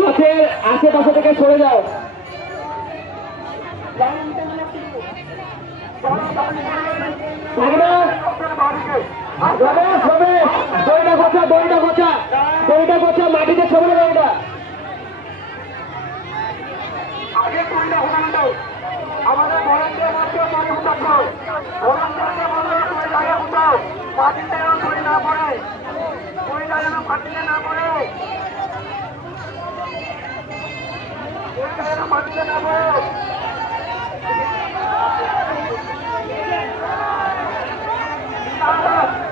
রথের আশেপাশে থেকে সরে যাও। দড়িটা গোছা মাটিতে ছড়ে দড়িটা আগে তৈরি হতো আমাদের ভলেন্টিয়ার মাত্র তৈরি হতো ভলেন্টিয়ারকে বলে তুমি জায়গা কোথাও মাটিতে যেন তৈরি না পড়ে তৈরিটা যেন মাটিতে না পড়ে তৈরিটা যেন মাটিতে না পড়ে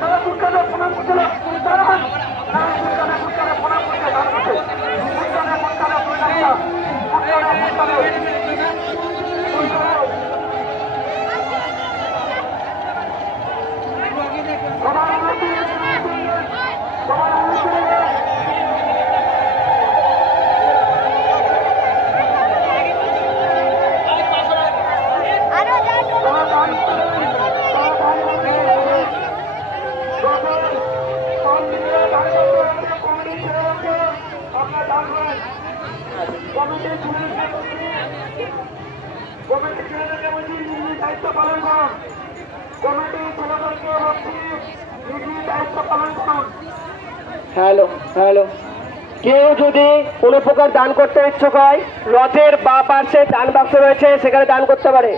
তারা কুটকালে প্রণাম করছিল তারা কুটকালে প্রণাম করছে তার কাছে দায়িত্ব পালন করুন কমিটি ছেলেদেরকে দায়িত্ব পালন করুন। হ্যালো হ্যালো, কেউ যদি কোনো প্রকার দান করতে ইচ্ছুক হয় রথের বা পার্শ্বে দান বাক্স রয়েছে, সেখানে দান করতে পারে।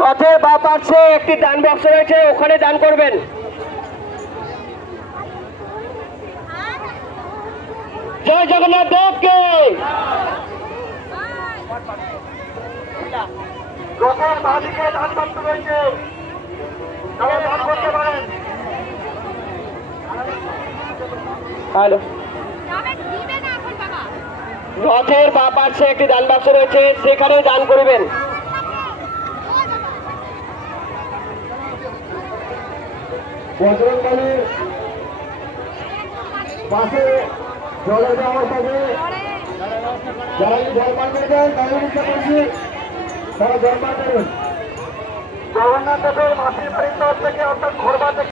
রথের বা পার্শ্বে একটি দান বাক্স রয়েছে, ওখানে দান করবেন। জয় জগন্নাথ দেবকে। রথের বাদিকে দান বাক্স রয়েছে, তারা দান করতে পারেন। হ্যালো, রথের বা পার্শ্বে একটি দান বাক্স রয়েছে, সেখানেও দান করবেন। বজরংবলীর পাশে জলের ব্যবস্থা করে যারা জল পান করবেন তাদের ইচ্ছা করছি তারা জল পান করবেন। জগন্নাথ দেবের মাসির বাড়ির তরফ থেকে অর্থাৎ ঘোরবা থেকে